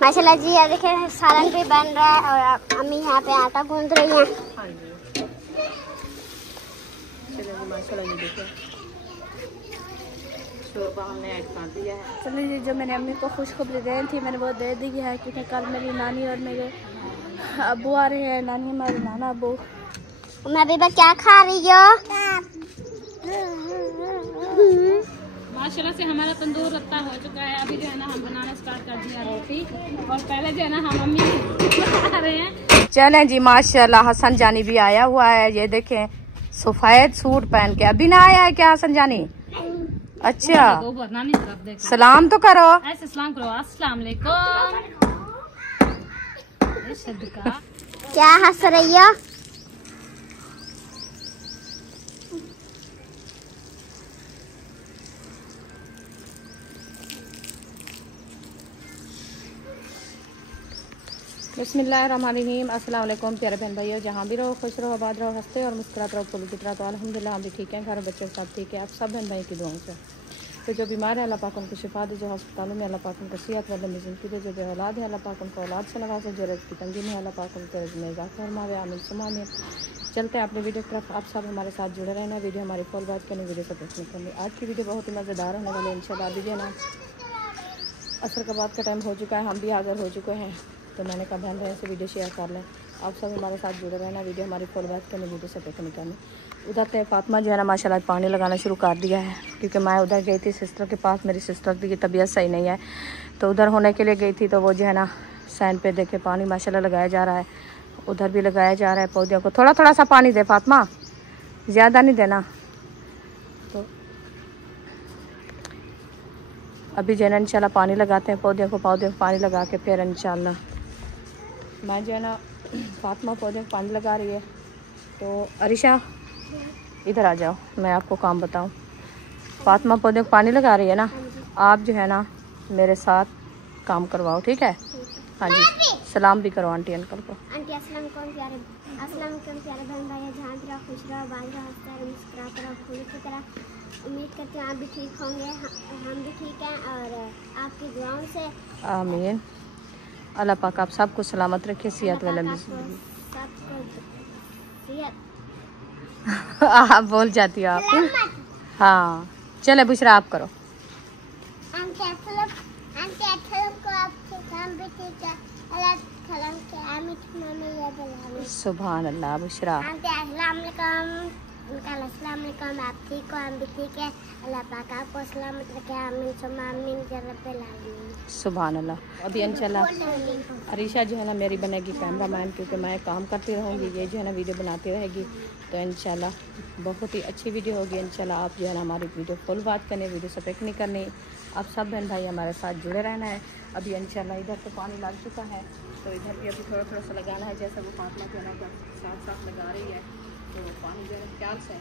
माशाल्लाह जी। ये देखिए सालन भी बन रहा है और अम्मी यहाँ पे आटा गूंद रही हैं। हाँ जी चलिए माशाल्लाह जी देखिए शोरबा हमने ऐड कर दिया है। चलिए जी, जो मैंने अम्मी को खुशखबरी दी थी मैंने वो दे दी है, क्योंकि कल मेरी नानी और मेरे अबू आ रहे हैं। नानी हमारे नाना अबू। मैं अभी क्या खा रही हो? माशाल्लाह से हमारा तंदूर रत्ता हो चुका है। अभी जो है ना हम बनाना स्टार्ट कर दिया रोटी, और पहले जो है ना हम अम्मी बना रहे हैं। चलें जी माशाल्लाह हसन जानी भी आया हुआ है। ये देखें सफेद सूट पहन के। अभी ना आया है क्या हसन जानी? अच्छा सलाम तो करो। ऐसे सलाम करो। अस्सलाम वालेकुम। क्या हंस रही हो? बिस्मिल्लाहिर्रहमानिर्रहीम। अस्सलाम वालेकुम प्यारे बहन भाइयों, जहाँ भी रहो खुश रहो, आबाद रहो, हंसते और मुस्कुराते रहो फूल की तरह। तो अल्हम्दुलिल्लाह हम भी ठीक हैं, घर बच्चे सब ठीक है। आप सब बहन भाई की दुआओं से। तो जो बीमार है अल्लाह पाक उनको शिफा दे, जो अस्पतालों में अल्लाह पाक उनको सेहत वाले ज़िंदगी दे, जो औलाद है अल्लाह पाक उनको औलाद से नवाजे, जो रज़्क़ की तंगी में अल्लाह पाक उनके रज़्क़ में इज़ाफ़ा फरमावे। आमीन सुम्मा आमीन। चलते हैं अपने वीडियो की तरफ। आप सब हमारे साथ जुड़े रहना। वीडियो हमारी फुल वॉच करनी, वीडियो से देखने करनी। आज की वीडियो बहुत ही मज़ेदार होने वाली है इंशाल्लाह। अभी जो है ना असर के बाद का टाइम हो चुका है, हम भी हाज़िर हो चुके हैं, तो मैंने कहा बहन भाई से वीडियो शेयर कर लें। आप सब हमारे साथ जुड़े रहना। वीडियो हमारी फुल वॉच करनी, वीडियो से देखने करनी। उधर से फातिमा जो है ना माशाल्लाह पानी लगाना शुरू कर दिया है, क्योंकि मैं उधर गई थी सिस्टर के पास। मेरी सिस्टर की तबीयत सही नहीं है, तो उधर होने के लिए गई थी। तो वो जो है ना सैन पे देखे पानी माशाल्लाह लगाया जा रहा है, उधर भी लगाया जा रहा है। पौधों को थोड़ा थोड़ा सा पानी दे फातिमा, ज़्यादा नहीं देना। तो अभी जो है ना इंशाल्लाह पानी लगाते हैं पौधों को पानी लगा के फिर इंशाल्लाह मैं जो है ना फातिमा पौधे को पानी लगा रही है। तो अरिशा इधर आ जाओ, मैं आपको काम बताऊं। फातिमा पौधे को पानी लगा रही है ना, आप जो है ना मेरे साथ काम करवाओ, ठीक है? हाँ जी, सलाम भी करो आंटी अंकल को। आंटी अस्सलाम वालेकुम प्यारे बहन भाई, जहाँ भी रहो खुश रहो, बाज रहो, हंसते रहो, मुस्कुराते रहो फूल की तरह। उम्मीद करते हैं आप भी ठीक होंगे, हम भी ठीक हैं, और आपकी दुआओं से। आमीन। अल्लाह पाक आप सबको सलामत रखे, सेहत वाला आप बोल जाती हो आप। हाँ चले बुशरा आप करो। सुभान अल्लाह बुशरा। आप ठीक हो, हम भी ठीक है। अल्लाह पाक आपको सलामत रखे। आमीन सुम्मा आमीन या रब्बिल आलमीन। सुभान अल्लाह। अभी इंशाल्लाह अरीशा जो है ना मेरी बनेगी कैमरामैन, क्योंकि मैं काम करती रहूँगी, ये जो है ना वीडियो बनाती रहेगी। तो इंशाल्लाह बहुत ही अच्छी वीडियो होगी। इंशाल्लाह आप जो है ना हमारी वीडियो फुल बात करनी, वीडियो से पिक नहीं करनी। आप सब बहन भाई हमारे साथ जुड़े रहना है। अभी इंशाल्लाह इधर तो पानी लग चुका है, तो इधर भी अभी थोड़ा थोड़ा सा लगाना है, जैसा वो फातिमा जो है ना साथ साथ लगा रही है। तो पानी जो है ना प्यार से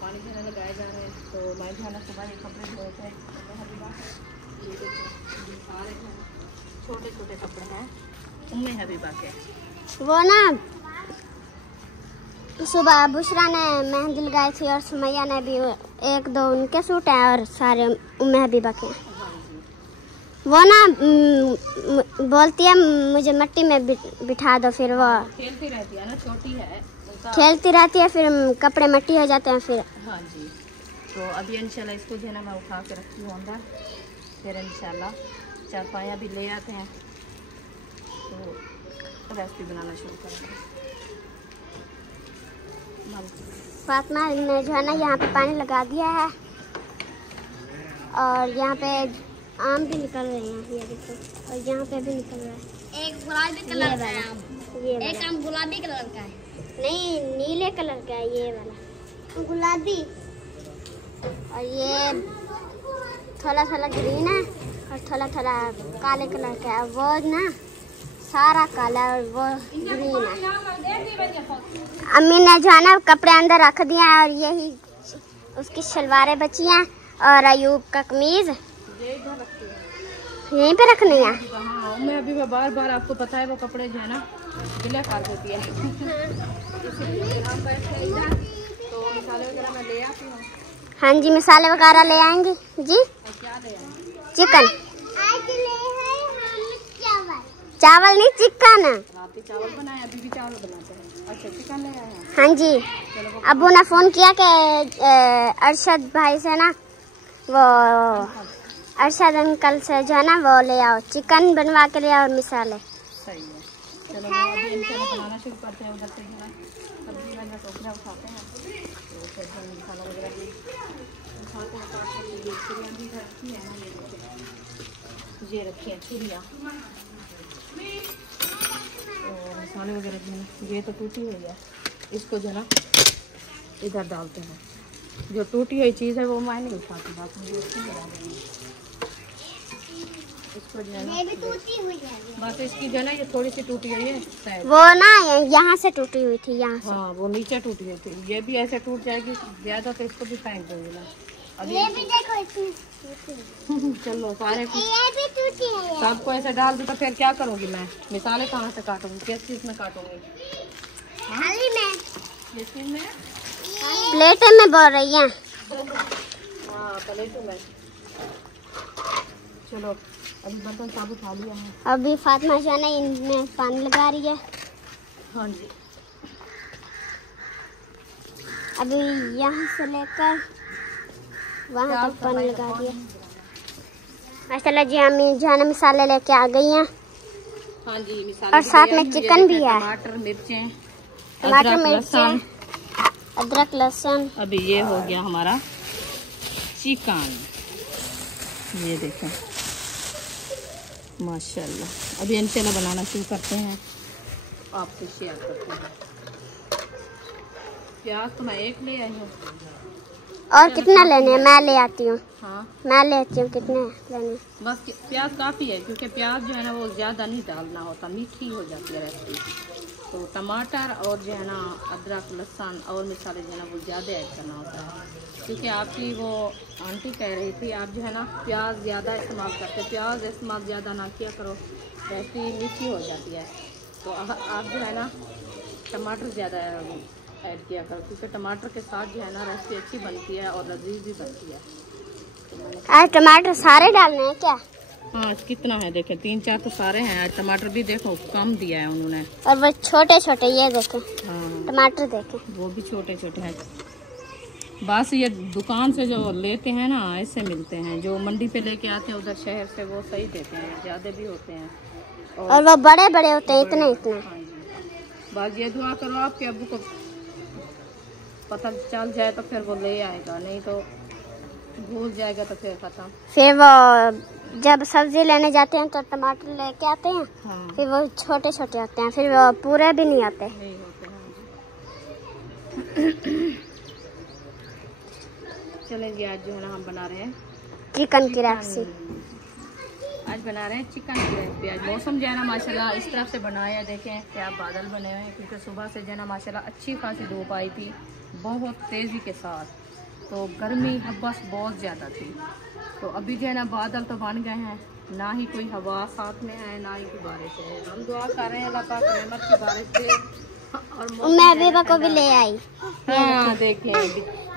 पानी जो है लगाए जा रहे हैं। तो मैं जो है ना सुबह ये कपड़े धोए थे, छोटे छोटे कपड़े हैं उम्मे हबीबा के। वो ना सुबह बुशरा ने मेहंदी लगाई थी, और सुमैया ने भी एक दो उनके सूट हैं, और सारे उम्मे हबीबा के। वो ना बोलती है मुझे मिट्टी में बिठा दो, फिर वो खेलती रहती है ना, छोटी है, खेलती रहती है, फिर कपड़े मिट्टी हो जाते हैं फिर। हाँ जी। तो अभी इंशाल्लाह इसको जो है ना मैं उठा के रखती हूँ अंदर, फिर इंशाल्लाह चारपाइयाँ भी ले आते हैं, तो रेसिपी बनाना शुरू करेंगे। फातिमा ने जो है ना यहाँ पे पानी लगा दिया है, और यहाँ पे आम भी निकल रहे हैं, ये देखो, और यहाँ पे भी निकल रहा है। एक गुलाबी कलर का आम, एक आम गुलाबी कलर का है, नहीं नीले कलर का है ये वाला गुलाबी, और ये थोड़ा थोड़ा ग्रीन है और थोड़ा थोड़ा काले कलर का है। वो ना सारा काला और वो ग्रीन है। अम्मी ने जो है ना कपड़े अंदर रख दिए हैं, और यही उसकी शलवारें बची हैं, और अयूब का कमीज यहीं पे रखनी है। हाँ, मैं अभी बार बार आपको पता है वो कपड़े जो है ना गिला कर देती है। तो मसाले वगैरह मैं ले आती हूँ। हाँ जी, मसाले वगैरह ले आएंगे जी। क्या ले आएंगे? चिकन। चावल नहीं चिकन। रात चावल बनाए, अभी भी चावल बनाते हैं। अच्छा चिकन ले आए हैं। हाँ जी, अबू ने फोन किया कि अरशद भाई से ना, वो अरशद अंकल से जो है ना वो ले आओ, चिकन बनवा के ले आओ और मिसाले। सही है, चलो अभी इनसे बनाना शुरू करते हैं। उधर से सब्जी वगैरह टोकरा उठाते हैं, तो फिर हम मसाला वगैरह भी उठाते हैं। ये रखी है चिड़िया, और मसाले वगैरह भी ये तो टूटी हुई है, इसको जो है ना इधर डालते हैं। जो टूटी हुई चीज़ है वो मैं नहीं उठाती, बात मुझे उसकी डाल देंगे। इसको जो है ना बस इसकी जो है ना ये थोड़ी सी टूटी हुई है, वो ना यहाँ से टूटी हुई थी, यहाँ से। हाँ वो नीचे टूटी हुई थी, ये भी ऐसे टूट जाएगी ज़्यादा तो इसको भी फेंक दूंगी ना। ये भी देखो इसमें चलो सारे ये भी टूटी है। सबको ऐसे डाल दो तो फिर क्या करूँगी मैं? मिसाले कहाँ से काटूंगी, किस चीज़ में काटूंगी? थाली में, किस चीज़ में? प्लेट में बोल रही है। हाँ प्लेटों में। चलो अभी बर्तन सब उठा लिया है। अभी फातिमा जो है ना इनमें पानी लगा रही है। हाँ जी, अभी यहाँ से लेकर वहाँ तक पानी लगा दिया। माशाल्लाह जी, अम्मी जो है ना मिसाले लेके आ गई हैं। हाँ जी, मिसाले और साथ में चिकन भी है, टमाटर मिर्चें, टमाटर मिर्चें, अदरक लहसुन। अभी ये हो गया हमारा चिकन, ये देखें माशाल्लाह। अभी इंशाल्लाह बनाना शुरू करते हैं, आपसे शेयर करते हैं। प्याज तो मैं एक ले आई हूँ। और कितना लेने हैं? मैं ले आती हूँ। हाँ मैं लेती हूँ, कितने लेने? बस प्याज काफ़ी है, क्योंकि प्याज जो है ना वो ज़्यादा नहीं डालना होता, मीठी हो जाती है रेसिपी। तो टमाटर और जो है ना अदरक लहसुन और मिसाले जो है ना वो ज़्यादा ऐड करना होता है, क्योंकि आपकी वो आंटी कह रही थी आप जो है ना प्याज ज़्यादा इस्तेमाल करते, प्याज इस्तेमाल ज़्यादा ना किया करो, रेसिपी मीठी हो जाती है। तो आप जो है ना टमाटर ज़्यादा ऐड किया करो, क्योंकि टमाटर के साथ जो है ना रेसिपी अच्छी बनती है और लजीज भी बनती है। आज टमाटर सारे डालने हैं क्या? हाँ कितना है देखें, 3-4 तो सारे हैं। टमाटर भी देखो कम दिया है उन्होंने, और वो छोटे छोटे, ये देखो हाँ टमाटर देखें, वो भी छोटे छोटे हैं। बस ये दुकान से जो लेते हैं ना ऐसे मिलते हैं, जो मंडी पे लेके आते हैं उधर शहर से वो सही देते हैं, ज़्यादा भी होते हैं और वो बड़े बड़े होते हैं, इतने इतने। हाँ जी, बस ये दुआ करो आपके अब्बू को पता चल जाए तो फिर वो ले आएगा, नहीं तो भूल जाएगा तो फिर खत्म। फिर वो जब सब्जी लेने जाते हैं तो टमाटर लेके आते हैं, हाँ फिर वो छोटे छोटे होते हैं, फिर वो पूरे भी नहीं आते। नहीं होते हैं। चलें जी, आज जो है ना हम बना रहे हैं चिकन की रेसिपी। आज बना रहे हैं चिकन की रेसिपी। आज मौसम जो है ना माशाल्लाह इस तरफ से बनाया है, देखें क्या बादल बने हुए हैं, क्योंकि सुबह से जो है ना माशाल्लाह अच्छी खासी धूप आई थी बहुत तेज़ी के साथ, तो गर्मी बस बहुत ज़्यादा थी। तो अभी जो है ना बादल तो बन गए हैं, ना ही कोई हवा साथ में है ना ही कोई बारिश है। हम दुआ कर रहे हैं अल्लाह पाक रहमत की बारिश से। और मैं बेबा को भी ले आई। हाँ देखें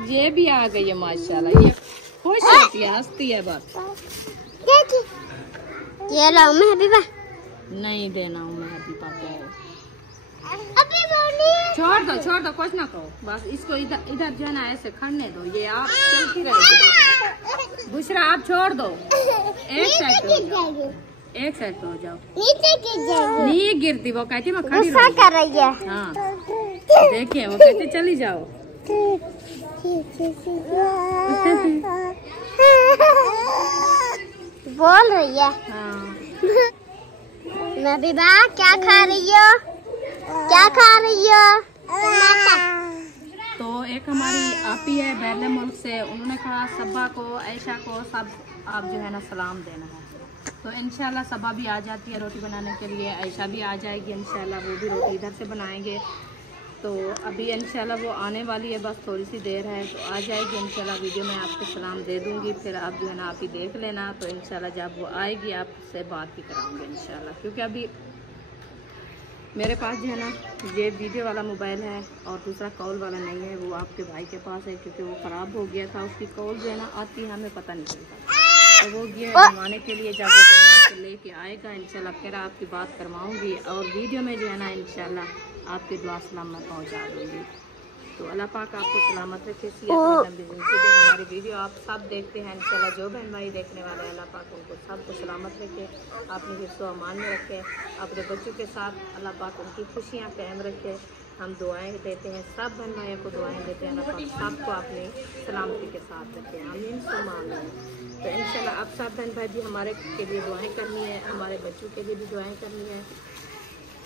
ये भी आ गई है माशाल्लाह, ये खुश होती है, हंसती है बस। ये लो मैं बेबा, नहीं देना हूँ मैं अभी पापा, अभी बोली छोड़ दो कुछ ना कहो, बस इसको इधर जो है ना ऐसे खड़ने दो, ये आप चलती रहेगी। दूसरा आप छोड़ दो, एक साइड पे हो जाओ, नीचे गिर जाएगी। नहीं गिरती, वो कहती मैं खड़ी गुस्सा कर रही है। हाँ देखिए वो कहती चली जाओ। बोल रही है। हाँ मैं भी बा क्या खा रही हो, क्या खा रही हो? तो एक हमारी आपी है बैरले मुल्क से, उन्होंने कहा सबा को ऐशा को सब आप जो है ना सलाम देना है। तो इंशाल्लाह सबा भी आ जाती है रोटी बनाने के लिए, ऐशा भी आ जाएगी इंशाल्लाह, वो भी रोटी इधर से बनाएंगे। तो अभी इंशाल्लाह वो आने वाली है, बस थोड़ी सी देर है तो आ जाएगी इंशाल्लाह। वीडियो में आपको सलाम दे दूँगी, फिर आप जो है ना आप ही देख लेना। तो इंशाल्लाह जब वो आएगी आपसे बात भी कराऊँगी इंशाल्लाह, क्योंकि अभी मेरे पास जो है ना ये वीडियो वाला मोबाइल है और दूसरा कॉल वाला नहीं है, वो आपके भाई के पास है, क्योंकि वो ख़राब हो गया था। उसकी कॉल जो है ना आती है हमें पता नहीं चलता। तो वो ये बनवाने के लिए जब वो बनवा के लेके आएगा इंशाल्लाह फिर आपकी बात करवाऊँगी और वीडियो में जो है ना इंशाल्लाह आपकी दुआ सलाम मैं पहुँचा दूँगी। तो अल्लाह पाक आपको सलामत रखे, हमारी वीडियो आप सब देखते हैं इंशाल्लाह, जो बहन भाई देखने वाले हैं अल्लाह पाक उनको सबको सलामत रखे, अपने हिस्सों अमान में रखे, अपने बच्चों के साथ अल्लाह पाक उनकी खुशियाँ कायम रखे। हम दुआएं देते हैं, सब बहन भाइयों को दुआएं देते हैं, अल्लाह पाक सबको अपनी सलामती के साथ रखे, आमीन सुम्मा आमीन। तो इंशाल्लाह आप सब बहन भाई भी हमारे के लिए दुआएँ करनी है, हमारे बच्चों के लिए भी दुआएँ करनी है।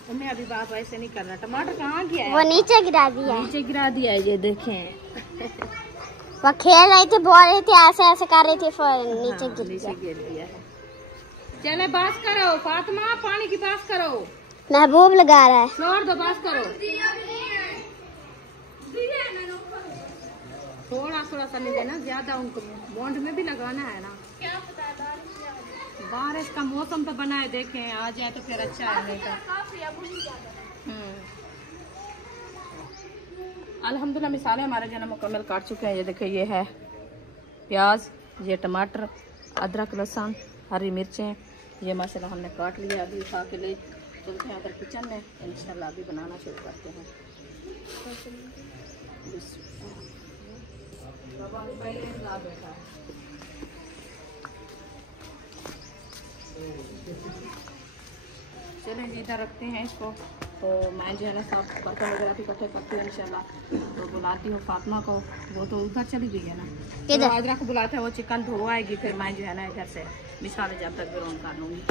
हमें अभी बाप ऐसे नहीं करना। टमाटर कहाँ गया है? वो नीचे गिरा दिया, नीचे गिरा दिया है, ये देखें। वो खेल रहे थे, बोल रहे थे, ऐसे ऐसे कर रहे थे, फिर नीचे गिर दिया है। चले बात करो फातिमा, पानी की बात करो। महबूब लगा रहा है, छोड़ दो, बात करो। थोड़ा थोड़ा सा नहीं देना, ज्यादा उनको बॉन्ड में भी लगाना है ना। क्या पता है बारिश का मौसम तो बना है, देखें आ जाए तो फिर अच्छा है, नहीं तो अल्हम्दुलिल्लाह मिसाले हमारे जो मुकम्मल काट चुके हैं। ये देखिए, ये है प्याज, ये टमाटर, अदरक, लहसुन, हरी मिर्चें, ये माशाल्लाह हमने काट लिया। अभी उठा के ले चलते हैं अगर किचन में, इंशाल्लाह अभी बनाना शुरू करते हैं। चलें जी, इधर रखते हैं इसको। तो मैं जो है ना सब बर्तन वगैरह भी इकट्ठे करती हूँ इंशाल्लाह। तो बुलाती हूँ फातिमा को, वो तो उधर चली गई है ना, तो आजरा को बुलाते हैं, वो चिकन धोआएगी, फिर मैं जो है ना इधर से मिसाले जब तक ग्राउंड कर लूँगी।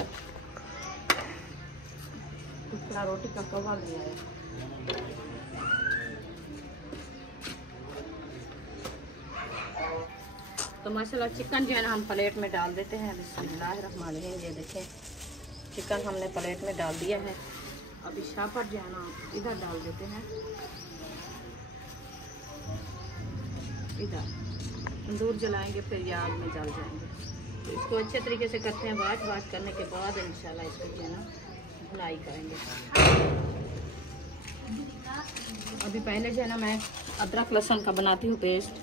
थोड़ा रोटी का कवर दिया है। तो माशाल्लाह चिकन जो है ना हम प्लेट में डाल देते हैं। बिस्मिल्लाहिर्रहमानिर्रहीम। ये देखें चिकन हमने प्लेट में डाल दिया है। अभी शापर जो है ना इधर डाल देते हैं, इधर तंदूर जलाएंगे, फिर ये आग में जल जाएंगे। तो इसको अच्छे तरीके से करते हैं, वाश करने के बाद इंशाल्लाह इसको जो है ना भुनाई करेंगे। अभी पहले जो है ना मैं अदरक लहसुन का बनाती हूँ पेस्ट।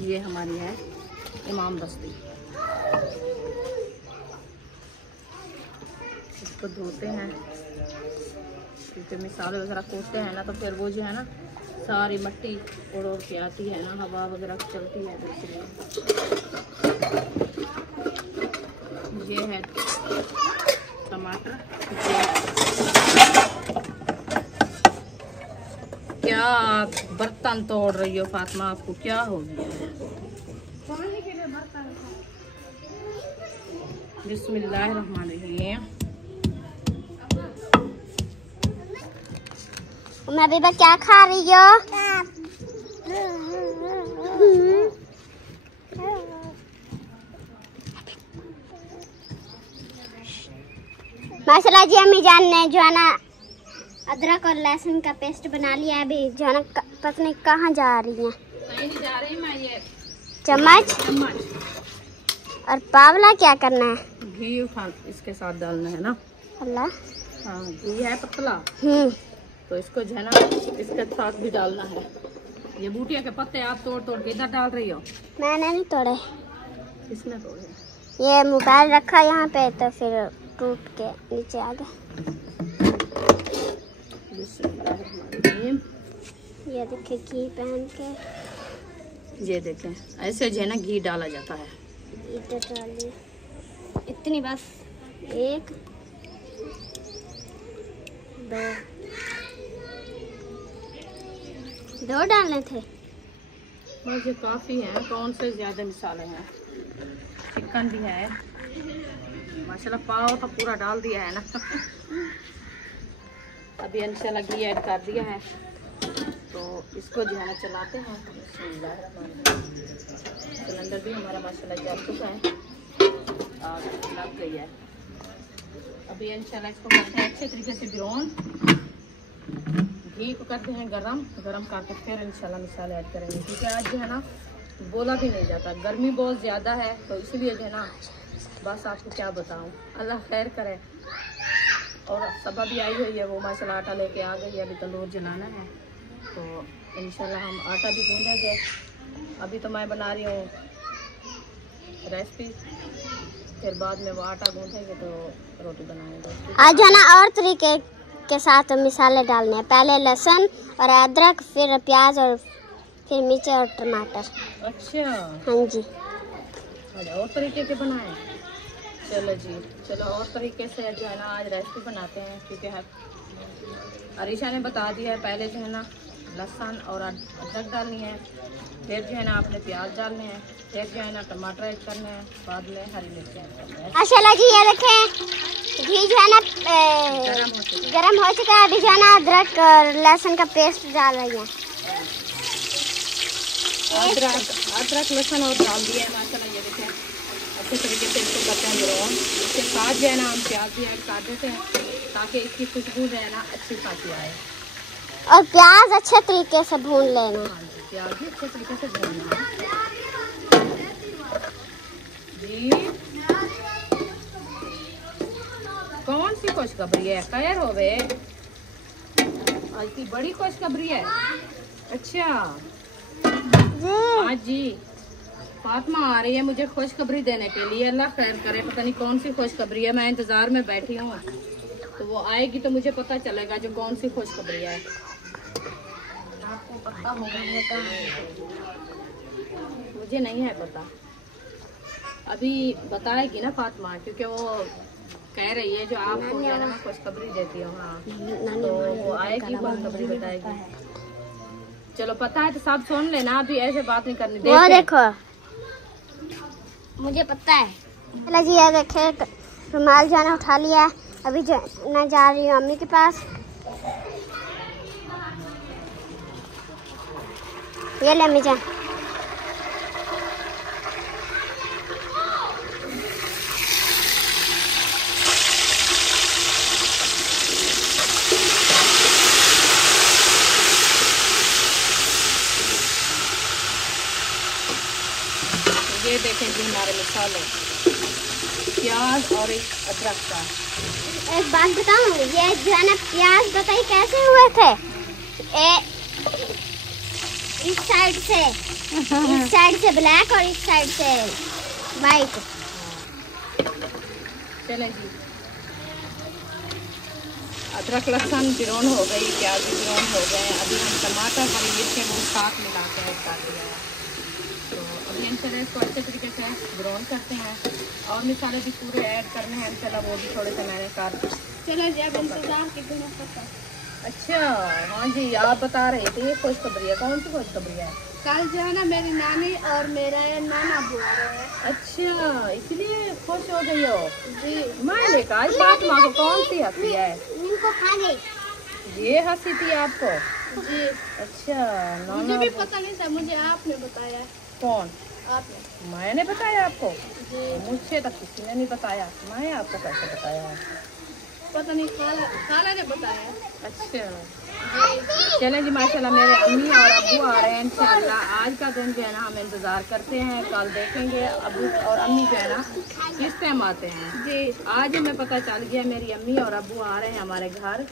ये हमारी है इमाम बस्ती। इसको धोते हैं, क्योंकि मिसाले वगैरह कूटते हैं ना, तो फिर वो जो है ना सारी मट्टी उड़ के आती है ना, हवा वगैरह चलती है। तो इसलिए ये है टमाटर। क्या बर्तन तोड़ रही हो फातिमा, आपको क्या हो गया है? बिस्मिल्लाहिर्रहमानिर्रहीम। मैं अभी क्या खा रही हो? माशाल्लाह जी, अम्मी जान ने जो है ना अदरक और लहसुन का पेस्ट बना लिया है। अभी जो है ना पता नहीं कहाँ जा रही हैं। नहीं जा रही मैं, ये चम्मच और पावला क्या करना है? घी उठा इसके साथ डालना है ना। अल्लाह, हाँ घी है पतला, तो इसको जो है ना इसके साथ भी डालना है। ये बूटिया के पत्ते आप तोड़ तोड़ के इधर डाल रही हो? मैंने नहीं तोड़े। किसने तोड़े? ये मोबाइल रखा यहाँ पे तो फिर टूट के नीचे आ गए। ये देखिए घी पहन के, ये देखें ऐसे जो है ना घी डाला जाता है। इधर डालिए, इतनी बस, 1 2 डालने थे। बस ये काफ़ी है, कौन से ज़्यादा मिसाले हैं। चिकन भी है माशाल्लाह, पाव तो पूरा डाल दिया है ना। अभी इंशाल्लाह घी ऐड कर दिया है, तो इसको जो है ना चलाते हैं। सिलेंडर भी हमारा माशाल्लाह जल चुका है, आग लग गई है। अभी इंशाल्लाह इसको करते हैं अच्छे तरीके से ब्राउन। घी को करते हैं गरम करके फिर इंशाल्लाह मिसाले ऐड करेंगे, क्योंकि आज जो है ना बोला भी नहीं जाता, गर्मी बहुत ज़्यादा है, तो इसलिए जो है ना बस आपको क्या बताऊं, अल्लाह खैर करे। और सबा भी आई हुई है, वो माशाल्लाह आटा लेके आ गई है, अभी तंदूर जलाना है, तो इंशाल्लाह हम आटा भी गूंदेंगे। अभी तो मैं बना रही हूँ रेसिपी, फिर बाद में वो आटा गूंथेंगे तो रोटी बनाएंगे। आज है ना और तरीके के साथ मसाले डालने हैं, पहले लहसुन और अदरक, फिर प्याज और फिर मिर्च और टमाटर। अच्छा हाँ जी, और तरीके के बनाए। चलो जी, चलो और तरीके से जो है ना आज रेसिपी बनाते हैं, क्योंकि अरीशा ने बता दिया है पहले जो है ना लहसुन और अदरक डालनी है, फिर जो है ना आपने प्याज डालने हैं, फिर जो है ना टमाटर ऐड करने हैं, बाद में हरी मिर्च ऐड करना है। माशाल्लाह जी ये देखें घी जो है ना गरम हो चुका है। अभी जो है ना अदरक और लहसुन का पेस्ट डाल रही है। अदरक लहसुन और डाल दिया है माशाल्लाह। ये देखें अच्छे तरीके से इसको करते हैं ब्राउन। उसके साथ जो है ना हम प्याज भी ऐड कर देते हैं ताकि इसकी खुशबू जो है ना अच्छी खासी आए। और प्याज अच्छे तरीके से भून लेना। हाँ जी, प्याज भी अच्छे तरीके से भूनना है जी। कौन सी खुशखबरी है? खैर हो गए, आज की बड़ी खुशखबरी है। अच्छा आज जी फातिमा आ रही है मुझे खुशखबरी देने के लिए। अल्लाह खैर करे, पता नहीं कौन सी खुशखबरी है। मैं इंतजार में बैठी हूँ, तो वो आएगी तो मुझे पता चलेगा जो कौन सी खुशखबरी है। आपको पता होगा? मुझे नहीं है पता, अभी बताएगी ना फातिमा, क्योंकि वो कह रही है जो आपको मैं खुशखबरी देती हूँ। हाँ तो वो आएगी, खुशखबरी बताएगी। चलो पता है तो सब सुन लेना, अभी ऐसे बात नहीं करनी। वो देखो मुझे पता है। चलो जी ये देखे रुमाल जो है ना उठा लिया है। अभी जो मैं जा रही हूँ अम्मी के पास। ये ले अम्मी जान। ये देखें जी हमारे मसाले, प्याज और एक अदरक का। एक बात बताऊं, ये जो है ना प्याज बताइए कैसे हुए थे। इस साइड से ब्लैक और इस साइड से वाइट। चले जी, अदरक लहसुन ब्राउन हो गई, प्याज भी ब्राउन हो गए। अभी हम टमाटर हरी मिर्चें वो साथ मिला के ऐड कर दिया है। तो अभी हम चले इसको अच्छे तरीके से ब्राउन करते हैं और मसाले भी पूरे ऐड करने हैं। चला वो भी थोड़े से मैंने कर। चलो जी अब इंतजार कितना पता। अच्छा हाँ जी, आप बता रहे थे ये खुशखबरी है। कौन सी खुशखबरी है? कल जो है ना मेरी नानी और मेरा नाना बुआ रहे हैं। अच्छा इसलिए खुश हो गई हो जी। मैंने कहा फातिमा को कौन सी हंसी है? इनको खा गई। ये हंसी थी आपको? जी। अच्छा मुझे भी पता नहीं था, मुझे आपने बताया। कौन? आपने। मैंने बताया आपको? जी। मुझे तो किसी ने नहीं बताया। मैं आपको कैसे बताया? पता नहीं, खाला ने बताया। अच्छा चलें जी, माशाल्लाह मेरे अम्मी और अब्बू आ रहे हैं इंशाल्लाह। आज का दिन जो है ना हम इंतज़ार करते हैं, कल देखेंगे अब्बू और अम्मी जो है ना किस टाइम आते हैं। जी आज हमें पता चल गया मेरी अम्मी और अब्बू आ रहे हैं हमारे घर।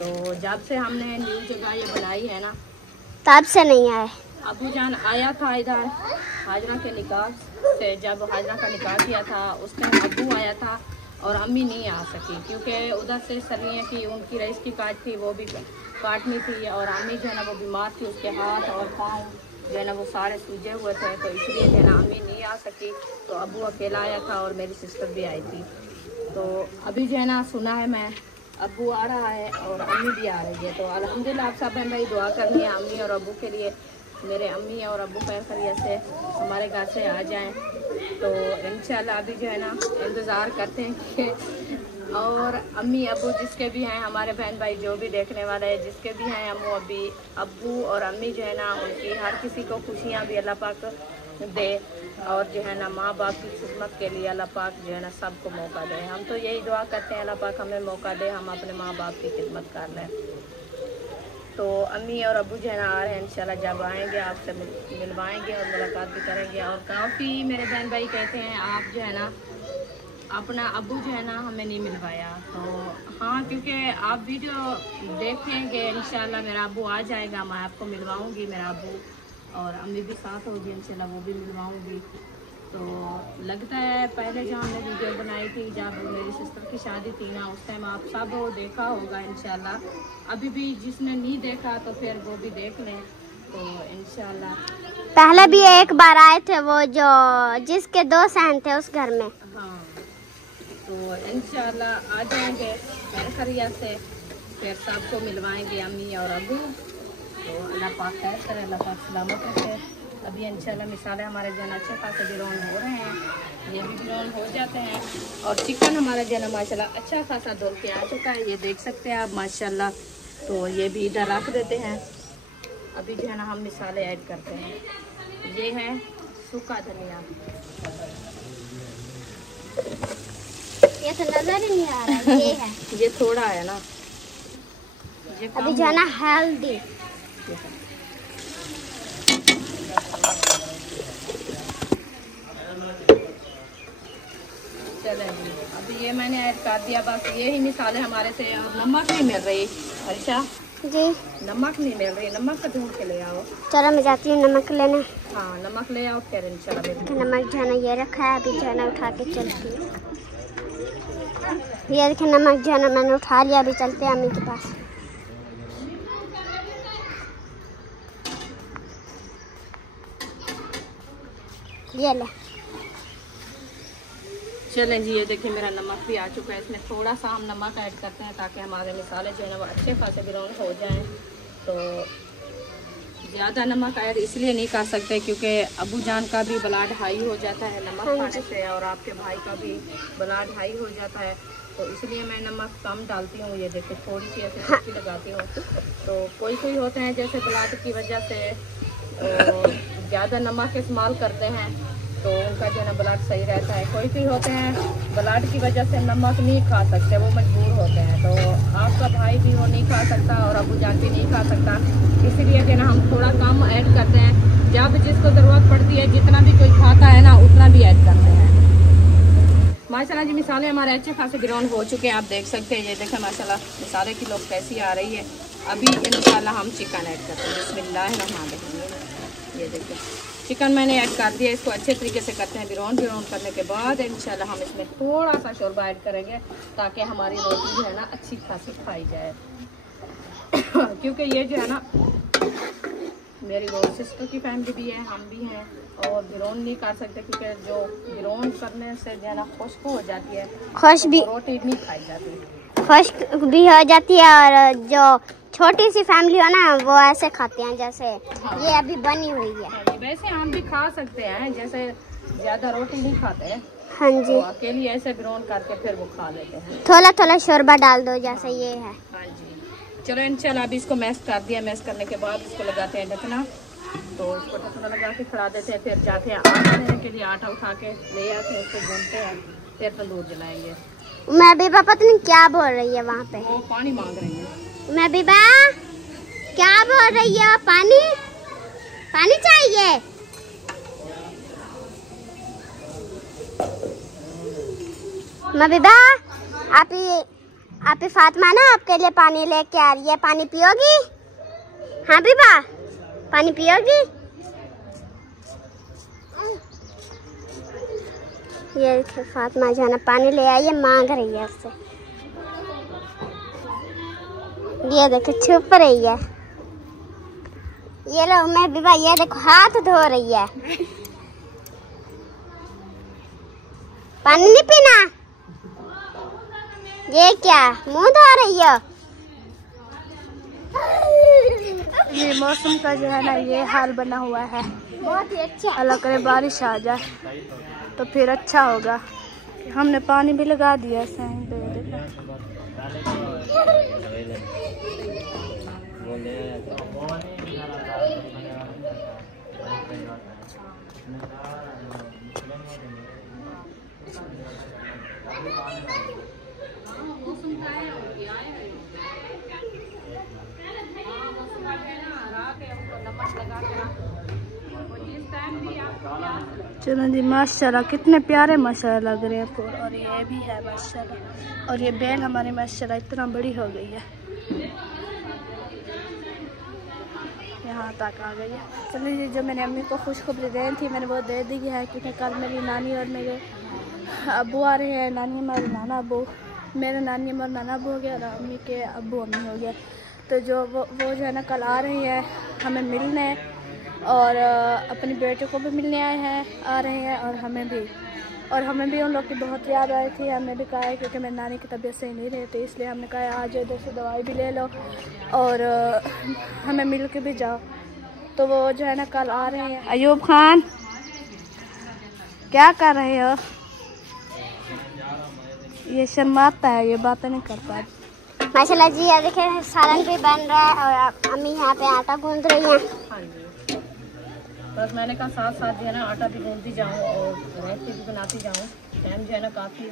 तो जब से हमने न्यू जगह ये बनाई है ना तब से नहीं आए। अबू जान आया था इधर हाजरा के निकाह से, जब हाजरा का निकाह किया था उस टाइम अबू आया था और अम्मी नहीं आ सकी, क्योंकि उधर से सलियाँ की उनकी रईस की काट थी, वो भी काटनी थी। और अम्मी जो है ना वो बीमार थी, उसके हाथ और पाँव जो है ना वो सारे सूजे हुए थे, तो इसलिए जो है ना अम्मी नहीं आ सकी। तो अबू अकेला आया था और मेरी सिस्टर भी आई थी। तो अभी जो है ना सुना है मैं अबू आ रहा है और अम्मी भी आ रही है। तो अल्हम्दुलिल्लाह आप सब बहन भाई दुआ करनी है अम्मी और अबू के लिए, मेरे अम्मी और अबू खैर खैरियत से हमारे घर से आ जाएं। तो इंशाल्लाह अभी जो है ना इंतज़ार करते हैं कि और अम्मी अबू जिसके भी हैं, हमारे बहन भाई जो भी देखने वाले हैं जिसके भी हैं, अम्मू अभी अबू और अम्मी जो है ना उनकी हर किसी को खुशियाँ भी अल्लाह पाक दे, और जो है ना माँ बाप की खिदमत के लिए अल्लाह पाक जो है ना सबको मौका दे। हम तो यही दुआ करते हैं अल्लाह पाक हमें मौका दे, हम अपने माँ बाप की खिदमत कर लें। तो अम्मी और अबू जो है ना आ रहे हैं इंशाल्लाह, जब आएंगे आपसे मिलवाएंगे और मुलाकात भी करेंगे। और काफ़ी मेरे बहन भाई कहते हैं आप जो है ना अपना अबू जो है ना हमें नहीं मिलवाया। तो हाँ, क्योंकि आप वीडियो देखेंगे इंशाल्लाह मेरा अबू आ जाएगा, मैं आपको मिलवाऊंगी। मेरा अबू और अम्मी भी साथ होगी इंशाल्लाह, वो भी मिलवाऊंगी। तो लगता है पहले जो हमने वीडियो बनाई थी जब मेरी सिस्टर की शादी थी ना, उस टाइम आप सब वो देखा होगा इंशाल्लाह। अभी भी जिसने नहीं देखा तो फिर वो भी देख लें। तो इंशाल्लाह पहले भी एक बार आए थे वो जो जिसके 2 सहन थे उस घर में। हाँ, तो इंशाल्लाह आ जाएंगे खैर खैरियत से, फिर सबको मिलवाएंगे अम्मी और अबू। तो अल्लाह पाक खैर करे, अल्लाह पाक सलामत रखे। अभी इंशाल्लाह मिसालें हमारे जन अच्छे खासे बिरौन हो रहे हैं, ये भी बिरौन हो जाते हैं। और चिकन हमारा जन माशाल्लाह अच्छा खासा धुल के आ चुका है, ये देख सकते हैं आप माशाल्लाह। तो ये भी इधर रख देते हैं। अभी जो है ना हम मिसाले ऐड करते हैं। ये है सूखा धनिया, ये तो नजर ही नहीं आ रहा है। ये है ये थोड़ा है ना, ये अभी जो है ना हेल्दी। चले अभी ये मैंने ऐड कर दिया, बस ये ही मिसाले हमारे से। और नमक नहीं मिल रही हरीशा जी, नमक नहीं मिल रही, नमक का ढूंढ के ले आओ। चलो मैं जाती हूँ नमक लेने। हाँ नमक ले आओ फिर इंशाल्लाह। तो नमक जो है ना ये रखा है, अभी जो है ना उठा के चलती हूँ। ये देखिए नमक जो है ना मैंने उठा लिया, अभी चलते हैं अम्मी के पास। ये ले, चलें जी, ये देखिए मेरा नमक भी आ चुका है। इसमें थोड़ा सा हम नमक ऐड करते हैं ताकि हमारे मसाले जो है ना वो अच्छे खासे ब्राउन हो जाएं। तो ज़्यादा नमक ऐड इसलिए नहीं कर सकते क्योंकि अबू जान का भी ब्लड हाई हो जाता है नमक खाने से, और आपके भाई का भी ब्लड हाई हो जाता है। तो इसलिए मैं नमक कम डालती हूँ। ये देखिए थोड़ी सी ऐसे चुटकी लगाती हूँ। तो कोई होते हैं जैसे ब्लड की वजह से ज़्यादा नमक इस्तेमाल करते हैं तो उनका जो है ना ब्लड सही रहता है। कोई होते हैं ब्लड की वजह से नमक नहीं खा सकते, वो मजबूर होते हैं। तो आपका भाई भी वो नहीं खा सकता और अबू जान भी नहीं खा सकता, इसीलिए जो है ना हम थोड़ा कम ऐड करते हैं। जब जिसको ज़रूरत पड़ती है, जितना भी कोई खाता है ना उतना भी ऐड करते हैं। माशाल्लाह जी मिसाले हमारे अच्छे खासे ब्राउन हो चुके हैं, आप देख सकते हैं। ये देखें माशाल्लाह मिसाले की लोग कैसी आ रही है। अभी इंशाल्लाह हम चिकन ऐड करते हैं। बिस्मिल्लाहिर्रहमानिर्रहीम। ये देखिए चिकन मैंने ऐड कर दिया। इसको अच्छे तरीके से करते हैं ब्राउन करने के बाद इंशाल्लाह हम इसमें थोड़ा सा शोरबा ऐड करेंगे ताकि हमारी रोटी जो है ना अच्छी खासी खाई जाए। क्योंकि ये जो है ना मेरी वो सिस्टर की फैमिली भी है, हम भी हैं, और ब्राउन नहीं कर सकते क्योंकि जो ब्राउन करने से जो है ना खुश्क हो जाती है, खुश भी रोटी नहीं खाई जाती, खुश्क भी हो जाती है। और जो छोटी सी फैमिली हो ना वो ऐसे खाते हैं जैसे ये अभी बनी हुई है। वैसे हम भी खा सकते हैं, जैसे ज्यादा रोटी नहीं खाते हैं। हाँ जी, तो अकेली ऐसे ब्राउन करके फिर वो खा लेते हैं। थोड़ा थोड़ा शोरबा डाल दो जैसे ये है। हाँ जी, चलो इंशाल्लाह अभी इसको मैश कर दिया। मैश करने के बाद इसको लगाते हैं ढकना। तो इसको ढकना लगा के खड़ा देते हैं। फिर जाते हैं आटा लेने के लिए, आटा उठा के ले आते हैं, उसको भूनते हैं, फिर तंदूर जलाएंगे। मैं भी पता नहीं क्या बोल रही है वहाँ पे, वो पानी मांग रही है। मैं भी क्या बोल रही है? पानी पानी चाहिए। मबीबा आप फातिमा ना आपके लिए पानी लेके आ रही है, पानी पियोगी? हाँ बीबा पानी पियोगी? ये फातिमा जो है ना पानी ले आई है, मांग रही है उससे। ये देखो छुप रही है। ये लो मैं बीबा, ये देखो हाथ धो रही है। पानी नहीं पीना? ये क्या मुंह धो रही हो? ये मौसम का जो है ना ये हाल बना हुआ है। बहुत ही अच्छा। अल्लाह करे बारिश आ जाए तो फिर अच्छा होगा। हमने पानी भी लगा दिया सैंग पे। चलो जी माशाल्लाह कितने प्यारे माशाल्लाह लग रहे हैं फूल। और ये भी है माशाल्लाह। और ये बेल हमारी माशाल्लाह इतना बड़ी हो गई है। यहाँ तक आ गई है। चलिए, जो मैंने अम्मी को खुशखबरी देनी थी मैंने वो दे दी है, क्योंकि कल मेरी नानी और मेरे अब्बू आ रहे हैं। नानी अम्मा और नाना अब्बू, मेरे नानी अम्मा और नाना अब्बू हो गया और अम्मी के अब्बू अम्मी हो गया। तो जो वो जो है ना कल आ रहे हैं हमें मिलने, और अपनी बेटे को भी मिलने आ रहे हैं, और हमें भी उन लोग की बहुत याद आई थी। हमने भी कहा है क्योंकि मेरी नानी की तबीयत सही नहीं रहती, इसलिए हमने कहा आज इधर से दवाई भी ले लो और हमें मिल के भी जाओ। तो वो जो है ना कल आ रहे हैं। अयूब खान, क्या कर रहे हो? ये शर्माता है, ये बातें नहीं करता। माशाल्लाह जी, ये देखिए सालन भी बन रहा है और अम्मी यहाँ पे आटा गूंद रही हैं। हाँ जी, बस मैंने कहा साथ साथ जो है ना आटा भी गूंदती जाऊँ और रेसिपी भी बनाती जाऊँ। टाइम जो है ना काफ़ी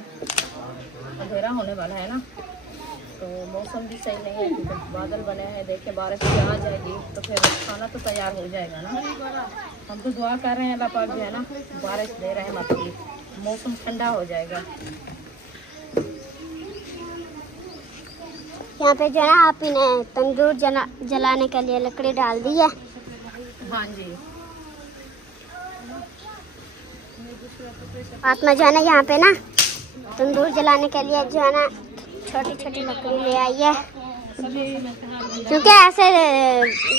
अंधेरा होने वाला है ना, तो मौसम भी सही नहीं है क्योंकि बादल बने हैं। देखिए बारिश भी आ जाएगी तो फिर खाना तो तैयार हो जाएगा ना। हम तो दुआ कर रहे हैं अल्लाह पाक जो है ना बारिश दे रहे हैं, मतलब मौसम ठंडा हो जाएगा। यहाँ पे जो है ना आप ने तंदूर जलाने के लिए लकड़ी डाल दी है। हाँ जी, आत्मा जो है ना यहाँ पे ना तंदूर जलाने के लिए जो है ना छोटी छोटी लकड़ी ले आई है, क्योंकि ऐसे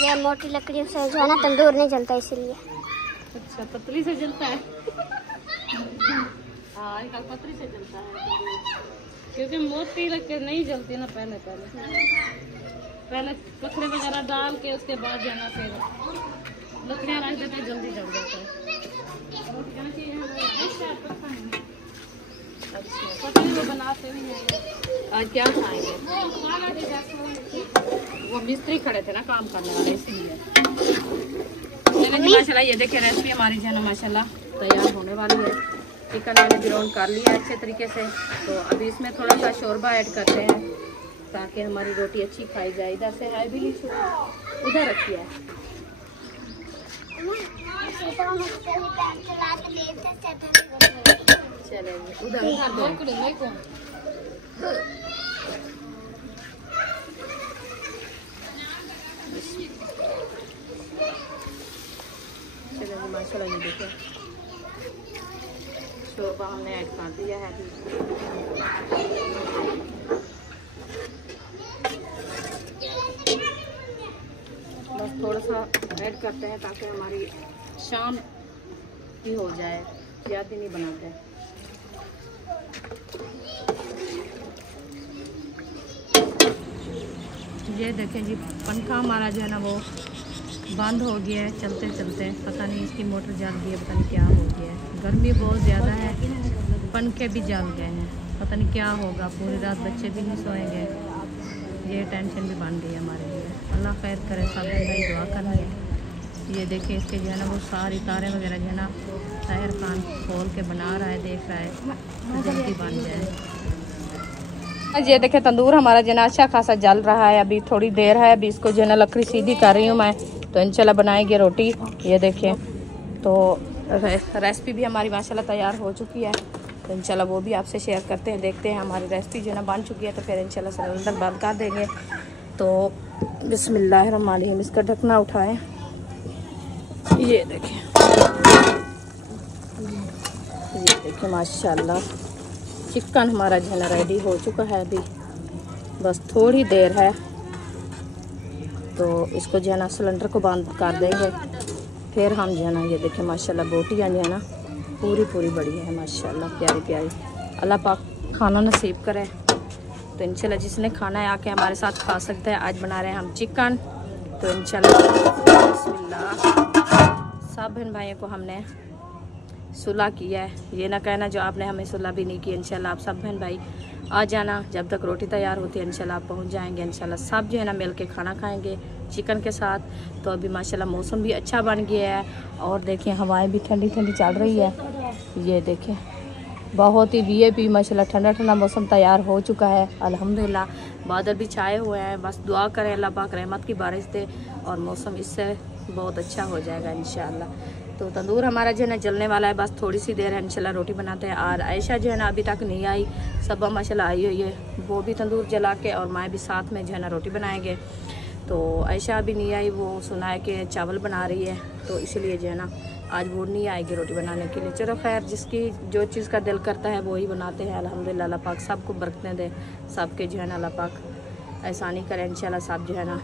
ये मोटी लकड़ी से जो है ना तंदूर नहीं जलता, इसीलिए। अच्छा, पतली से जलता है। हाँ, एक पतली से जलता है क्योंकि मोटी लकड़ी नहीं जलती ना। पहले पत्थर वगैरह डाल के उसके बाद जाना फिर लकड़ियाँ रख देते हैं, जल्दी जल जाता है। अच्छा, पतली वो बनाते भी हैं। आज क्या खाएंगे? वो मिस्त्री खड़े थे ना काम करने वाले, इसीलिए। माशाल्लाह ये देखिए रेसिपी हमारी जो है ना माशाल्लाह तैयार होने वाली है। चिकन मैंने ग्राउंड कर लिया है अच्छे तरीके से, तो अभी इसमें थोड़ा सा शोरबा ऐड करते हैं ताकि हमारी रोटी अच्छी खाई जाए। इधर से है भी उधर रखी है। चलेंगे उधर चलेंगे। माशाल्लाह ये देखिए शोरबा हमने ऐड कर दिया है। बस थोड़ा सा ऐड करते हैं ताकि हमारी शाम की हो जाए, ज़्यादा नहीं बनाते। ये देखें जी पंखा हमारा जो है ना वो बंद हो गया है चलते चलते, पता नहीं इसकी मोटर जल गई है, पता नहीं क्या हो गया है। गर्मी बहुत ज़्यादा है, पंखे भी जल गए हैं, पता नहीं क्या होगा। पूरी रात बच्चे भी नहीं सोएंगे, ये टेंशन भी बन गई है हमारे लिए। अल्लाह खैर करे, सब भाई दुआ करनी है। ये देखिए इसके जो है ना वो सारी तारें वगैरह जो है ना ताहिर खान खोल के बना रहा है, देख रहा है तो जल्दी बन जाए। ये देखे तंदूर हमारा जो है ना अच्छा खासा जल रहा है। अभी थोड़ी देर है, अभी इसको जो है ना लकड़ी सीधी कर रही हूँ मैं, तो इंशाल्लाह बनाएंगे रोटी। ये देखिए तो रेसिपी भी हमारी माशाल्लाह तैयार हो चुकी है, तो इंशाल्लाह वो भी आपसे शेयर करते हैं। देखते हैं हमारी रेसिपी जो है ना बन चुकी है तो फिर इंशाल्लाह सिलेंडर बंद कर देंगे। तो बिस्मिल्लाहिर्रहमानिर्रहीम, इसका ढकना उठाएं। ये देखिए माशाल्लाह चिकन हमारा जो है ना रेडी हो चुका है। अभी बस थोड़ी देर है तो इसको जो है ना सिलेंडर को बंद कर देंगे, फिर हम जो है ना ये देखिए माशाल्लाह बोटियाँ जो है ना पूरी बड़ी है माशाल्लाह, प्यारी प्यारी। अल्लाह पाक खाना नसीब करे, तो इंशाल्लाह जिसने खाना है आके हमारे साथ खा सकता है। आज बना रहे हैं हम चिकन, तो इंशाल्लाह बिस्मिल्लाह। सब बहन भाइयों को हमने सुलह किया है, ये ना कहना जो आपने हमें सुलह भी नहीं की। इंशाल्लाह आप सब बहन भाई आ जाना, जब तक रोटी तैयार होती है इंशाल्लाह आप पहुंच जाएंगे। इंशाल्लाह सब जो है ना मिल के खाना खाएंगे चिकन के साथ। तो अभी माशाल्लाह मौसम भी अच्छा बन गया है और देखिए हवाएं भी ठंडी ठंडी चल रही है। ये देखें बहुत ही VIP माशाल्लाह ठंडा ठंडा मौसम तैयार हो चुका है अल्हम्दुलिल्लाह। बादल भी छाए हुए हैं, बस दुआ करें अल्लाह पाक रहमत की बारिश दे और मौसम इससे बहुत अच्छा हो जाएगा इंशाल्लाह। तो तंदूर हमारा जो है ना जलने वाला है, बस थोड़ी सी देर है इंशाल्लाह रोटी बनाते हैं। और आयशा जो है ना अभी तक नहीं आई, सब माशाल्लाह आई हुई है, वो भी तंदूर जला के और मैं भी साथ में जो है ना रोटी बनाएंगे। तो आयशा अभी नहीं आई, वो सुना है कि चावल बना रही है, तो इसलिए जो है ना आज वो नहीं आएगी रोटी बनाने के लिए। चलो खैर, जिसकी जो चीज़ का दिल करता है वो ही बनाते हैं। अल्हम्दुलिल्लाह, अल्लाह पाक सबको बरकतें दे, सबके जो है ना अल्लाह पाक एहसानी करें। इंशाल्लाह सब जो है ना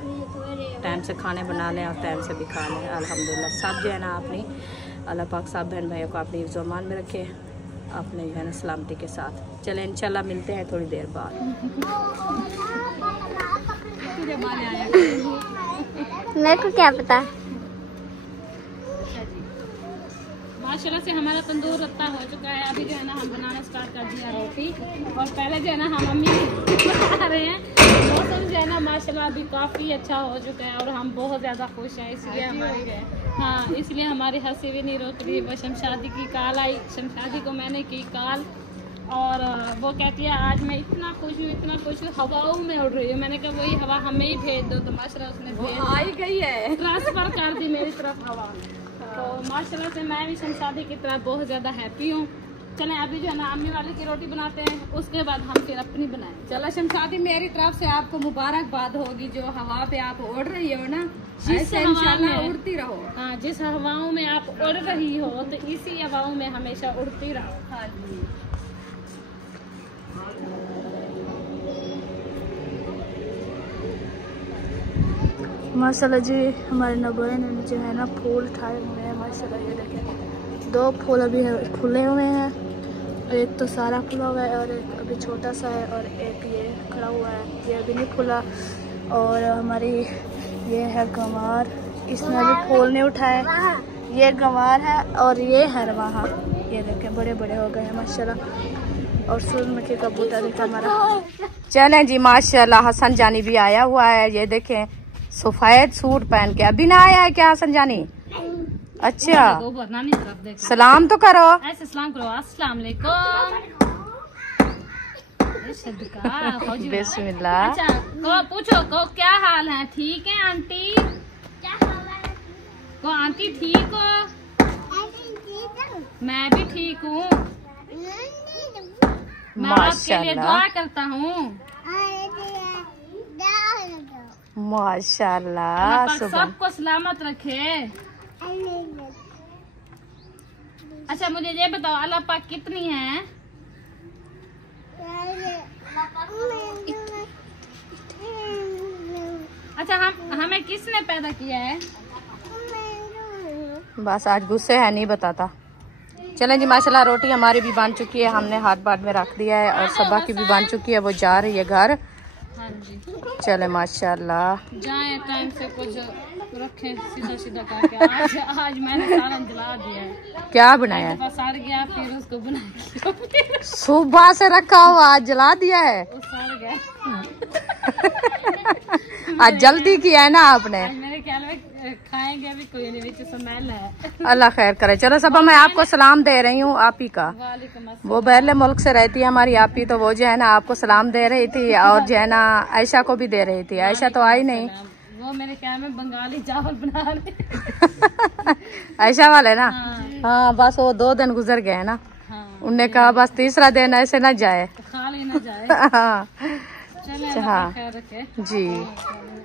टाइम से खाने बना लें और टाइम से भी खा लें। अल्हम्दुलिल्लाह सब जो है ना अपनी, अल्लाह पाक सब बहन भाइयों को अपनी ज़मान में रखे, अपने जो है ना सलामती के साथ। चलें इंशाल्लाह मिलते हैं थोड़ी देर बाद। मेरे को क्या पता। माशाल्लाह से हमारा तंदूर रत्ता हो चुका है। अभी जो है ना हम बनाना स्टार्ट कर दिया रोटी, और पहले जो है ना हम मम्मी बना रहे हैं। मौसम जो है ना माशाल्लाह अभी काफ़ी अच्छा हो चुका है और हम बहुत ज़्यादा खुश हैं, इसलिए हमारी इसलिए हमारी हंसी भी नहीं रोक रही। वो शमशादी की कॉल आई, शमशादी को मैंने की कॉल, और वो कहती है आज मैं इतना खुश हूँ, हवाओं में उड़ रही हूँ। मैंने कहा वही हवा हमें ही भेज दो, तो माशाल्लाह उसने भेज गई है, ट्रांसफर कर दी मेरी तरफ हवा। तो माशाल्लाह से मैं भी शमशादी की तरफ बहुत ज़्यादा हैप्पी हूँ। चलें अभी जो है ना अम्मी वाले की रोटी बनाते हैं, उसके बाद हम फिर अपनी बनाएं। चलो शमशादी, मेरी तरफ से आपको मुबारकबाद होगी, जो हवा पे आप उड़ रही हो ना, ऐसे इंशाल्लाह उड़ती रहो। हाँ, जिस हवाओं में आप उड़ रही हो तो इसी हवाओं में हमेशा उड़ती रहो। हाँ जी। माशाल्लाह जी, हमारे नबोए ने जो है ना फूल उठाए हुए हैं माशाल्लाह। ये देखें, 2 फूल अभी खुले हुए हैं, एक तो सारा खुला हुआ है और एक अभी छोटा सा है, और एक ये खड़ा हुआ है, ये अभी नहीं खुला। और हमारी ये है गंवार, इसने अभी फूल नहीं उठाए, ये गंवार है, और ये है वहाँ, ये देखें बड़े बड़े हो गए हैं माशाल्लाह। और सूरजमुखी का बूटा देखा हमारा। चलें जी, माशाल्लाह हसन जानी भी आया हुआ है। ये देखें सफेद सूट पहन के। अभी ना आया है क्या हसन जानी? अच्छा, सलाम तो करो। ऐसे सलाम करो, अस्सलाम वालेकुम। बिस्मिल्लाह। अच्छा, को पूछो को क्या हाल है? ठीक है आंटी? को आंटी ठीक हो? मैं भी ठीक हूँ। मैं आपके लिए दुआ करता हूँ। माशाल्लाह, सबको सलामत रखे। अच्छा मुझे ये बताओ, अल्लाह पाक कितनी है? अच्छा, हमें किसने पैदा किया है? बस आज गुस्से है, नहीं बताता। चलें जी, माशाल्लाह रोटी हमारी भी बन चुकी है, हमने हाथ बाट में रख दिया है, और सबा की भी बन चुकी है, वो जा रही है घर। हाँ जी। चले माशाल्लाह, जाए टाइम से कुछ रखें सीधा करके। आज मैंने सारा जला दिया है। क्या बनाया है? सड़ गया, फिर उसको बनाया। सुबह से रखा हुआ, आज जला दिया है। वो सड़ गया। आज जल्दी किया है ना आपने। मेरे ख्याल में खाएंगे भी, कोई नहीं, स्मेल है। अल्लाह खैर करे। चलो सबा, मैं आपको सलाम दे रही हूँ आप ही का। वो बहरले मुल्क से रहती है हमारी आप ही, तो वो जो है ना आपको सलाम दे रही थी, और जो है ना आयशा को भी दे रही थी। आयशा तो आई नहीं, वो मेरे ख्याल में बंगाली चावल बना रहे। आयशा वाले ना। हाँ बस वो 2 दिन गुजर गए ना। उनने कहा बस तीसरा दिन ऐसे ना जाए, खाली ना जाए। हाँ हाँ जी।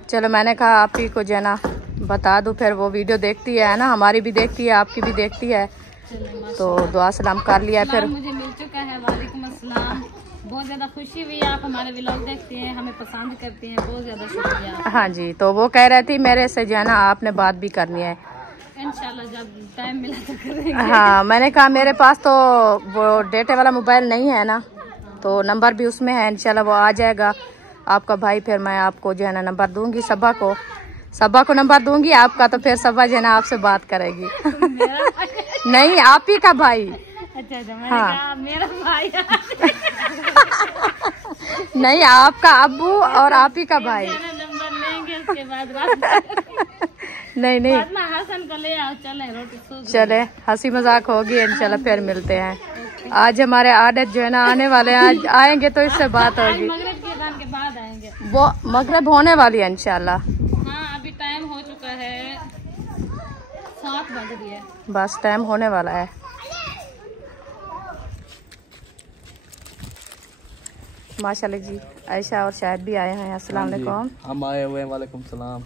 चलो मैंने कहा आप ही को जो है ना बता दूं, फिर वो वीडियो देखती है ना, हमारी भी देखती है, आपकी भी देखती है, तो दुआ सलाम कर लिया। फिर मुझे मिल चुका है। वालेकुम अस्सलाम। बहुत ज्यादा खुशी हुई, आप हमारे व्लॉग देखते हैं, हमें पसंद करते हैं, बहुत ज्यादा शुक्रिया। हाँ जी, तो वो कह रही थी मेरे से जो है ना आपने बात भी करनी है। इंशाल्लाह जब टाइम मिला तो करेंगे। हाँ, मैंने कहा मेरे पास तो वो डेटे वाला मोबाइल नहीं है ना, तो नंबर भी उसमें है, इंशाल्लाह वो आ जाएगा आपका भाई। फिर मैं आपको जो है ना नंबर दूंगी, सबा को नंबर दूंगी आपका, तो फिर सबा जो है ना आपसे बात करेगी। नहीं, आप ही का भाई। अच्छा, मैंने हाँ। कहा मेरा भाई। नहीं, आपका अब्बू और आप ही का भाई। नंबर लेंगे उसके बाद नहीं हसन को ले आओ, चले हंसी मजाक होगी, इंशाल्लाह फिर मिलते हैं। आज हमारे आदत जो है ना आने वाले हैं, आज आएंगे तो इससे बात होगी। मगरिब के अज़ान के बाद आएंगे। वो मगरिब होने वाली है इंशाल्लाह। हाँ, अभी टाइम हो चुका है, 7 बज रही है, बस टाइम होने वाला है। माशाल्लाह जी। आयशा और शायद भी आए हैं। अस्सलाम वालेकुम। हम आए हुए हैं। वालेकुम सलाम।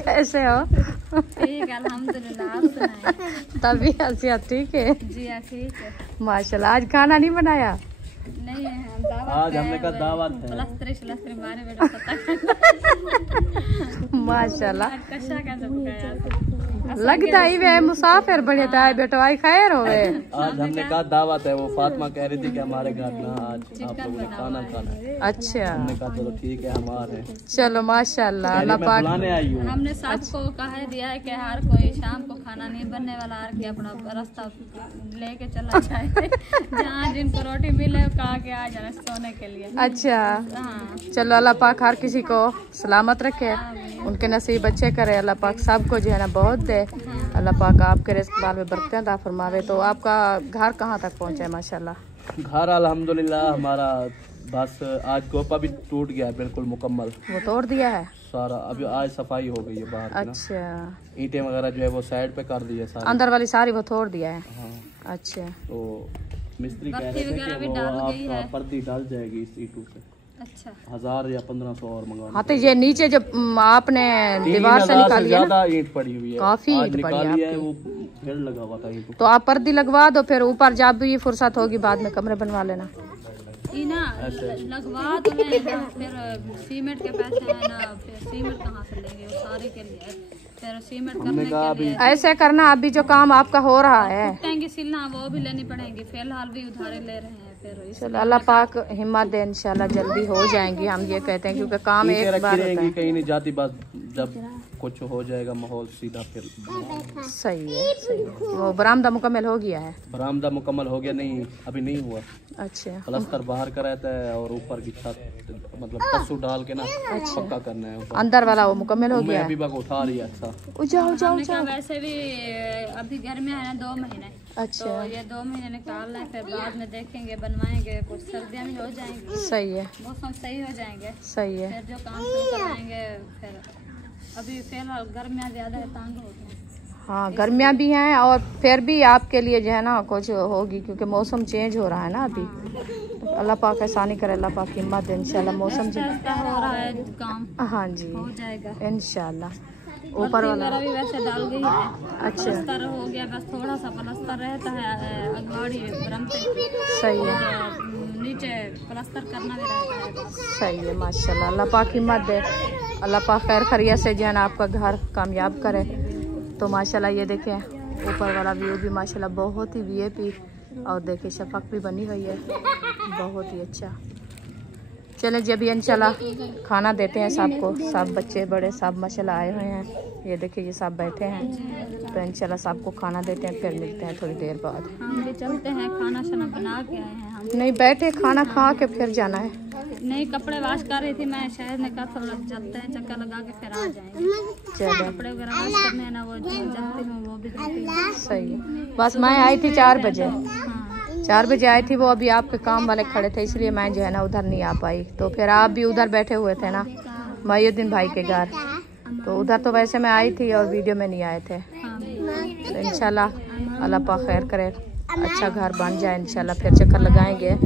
कैसे हो? ठीक है अल्हम्दुलिल्लाह। आप सुनाएं? तभी हसीयत ठीक है जी ठीक है। माशाल्लाह। आज खाना नहीं बनाया? नहीं है दावत आज हमने कहा दावत है। प्लस्तर मारे बेटा पता माशाल्लाह। कशा कैसे पकाया लगता ही वे मुसाफिर बड़े था बेटो। आई खैर हो गए। आज हमने कहा दावत है। वो फातिमा कह रही थी कि हमारे घर ना आज आप लोगों ने खाना खाना है। अच्छा हमने कहा चलो ठीक है हम आ रहे हैं। चलो माशाल्लाह। अल्लाह पाक बुलाने आई हूँ। हमने सबको कह दिया है कि हर कोई शाम को खाना नहीं बनने वाला, हर के अपना रास्ता लेके चला जाए। जहाँ जिनको रोटी मिले कहा के आ जाना सोने के लिए। अच्छा हाँ चलो अल्लाह पाक हर किसी को सलामत रखे, उनके नसीब अच्छे करे। अल्लाह पाक सबको जो है ना बहुत दे। अल्लाह पाक आपके रिज़्क़ बाल में बरकत अता फरमावे। तो आपका घर कहाँ तक पहुँचा है? माशाल्लाह। घर अल्हम्दुलिल्लाह हमारा बस आज गोपा भी टूट गया है बिल्कुल मुकम्मल। वो तोड़ दिया है सारा अभी आज सफाई हो गई है बाहर की ना। अच्छा ईंटें वगैरह जो है वो साइड पे कर दी है सारी। अंदर वाली सारी वो तोड़ दिया है। हाँ अच्छा तो मिस्त्री कह रहे थे कि वो आपका पर्दी डाल जाएगी इस ईंटों से। अच्छा 1000 या 1500 और मंगा। हाँ तो ये नीचे जब आपने दीवार से निकाली है ना, ज्यादा ईंट पड़ी हुई है। काफी आज ईंट पड़ी है निकाली है आपकी। वो फिर लगा हुआ था ईंटों। तो आप पर्दी लगवा दो, फिर ऊपर जब भी फुर्सत होगी बाद में कमरे बनवा लेना। ना लगवा तो मैं फिर सीमेंट के पैसे है ना, फिर सीमेंट कहाँ से लेंगे वो सारे के लिए। फिर सीमेंट करने के लिए ऐसे करना, अभी जो काम आपका हो रहा है टैंकी सिलना वो भी लेनी पड़ेगी। फिलहाल भी उधारे ले रहे हैं। फिर चलो अल्लाह पाक हिम्मत दे, इंशाल्लाह जल्दी हो जाएंगी। हम ये कहते हैं क्योंकि काम एक बार होता है। कहीं नहीं जाती बात, जब कुछ हो जाएगा माहौल सीधा फिर। सही है सही है। वो बरामदा मुकम्मल हो गया है? बरामदा मुकम्मल हो गया नहीं, अभी नहीं हुआ। अच्छा प्लास्टर बाहर का रहता है और ऊपर की छत मतलब पस्सू डाल के ना पक्का करना है। अंदर वाला वो मुकम्मल हो गया है? अभी बग उठा रही है। अच्छा जाओ जाओ। वैसे भी अभी घर में है ना 2 महीने। अच्छा तो ये 2 महीने निकाल रहे हैं, फिर बाद में देखेंगे बनवाएंगे। कुछ सर्दियाँ भी हो जाएंगी, सही है मौसम सही हो जाएंगे, सही है। फिर जो काम शुरू कराएंगे। फिर अभी फिलहाल गर्मियाँ ज़्यादा है, तंग हो गए। हाँ गर्मियाँ भी हैं और फिर भी आपके लिए जो है ना कुछ होगी क्योंकि मौसम चेंज हो रहा है ना अभी। तो अल्लाह पाक आसानी करे, अल्लाह पाक हिम्मत दे। इंशाल्लाह मौसम ऐसा हो रहा है काम, हाँ जी हो जाएगा इंशाल्लाह। ऊपर वाला भी वैसे डाल गई है। अच्छा प्लास्टर हो गया, बस थोड़ा सा प्लास्टर रहता है अगवाड़ी बरमते। सही है नीचे प्लास्टर करना भी रहता है बस। सही है माशाल्लाह। अल्लाह पाक हिम्मत दे, अल्लाह पाक खैर खैरियत से जो है ना आपका घर कामयाब करे। तो माशाल्लाह ये देखें ऊपर वाला व्यू भी माशाल्लाह बहुत ही वीआईपी। और देखें शफक भी बनी हुई है, बहुत ही अच्छा। चलें जी अभी इंशाल्लाह खाना देते हैं सबको। सब बच्चे बड़े सब माशाल्लाह आए हुए हैं। ये देखिए ये सब बैठे हैं। तो इंशाल्लाह सबको खाना देते हैं, फिर मिलते हैं थोड़ी देर बाद। हम भी चलते हैं, खाना शाना बना के आए हैं हम। नहीं बैठे खाना खा के फिर जाना है। नहीं कपड़े वाश कर रही थी मैं, शहर ने कहा थोड़ा चलते हैं, चक्कर लगा के फिर आ जाएंगे। चलो कपड़े वगैरह वाश करने हैं ना, वो जो जलती हूँ वो भी देती हूँ। सही है। बस मैं आई थी 4 बजे, हाँ 4 बजे आई थी। वो अभी आपके काम वाले खड़े थे इसलिए मैं जो है ना उधर नहीं आ पाई। तो फिर आप भी उधर बैठे हुए थे ना मायुद्दीन भाई के घर, तो उधर तो वैसे मैं आई थी और वीडियो में नहीं आए थे। हाँ तो इंशाल्लाह अल्लाह पाक खैर करे, अच्छा घर बन जाए इंशाल्लाह, फिर चक्कर लगाएंगे।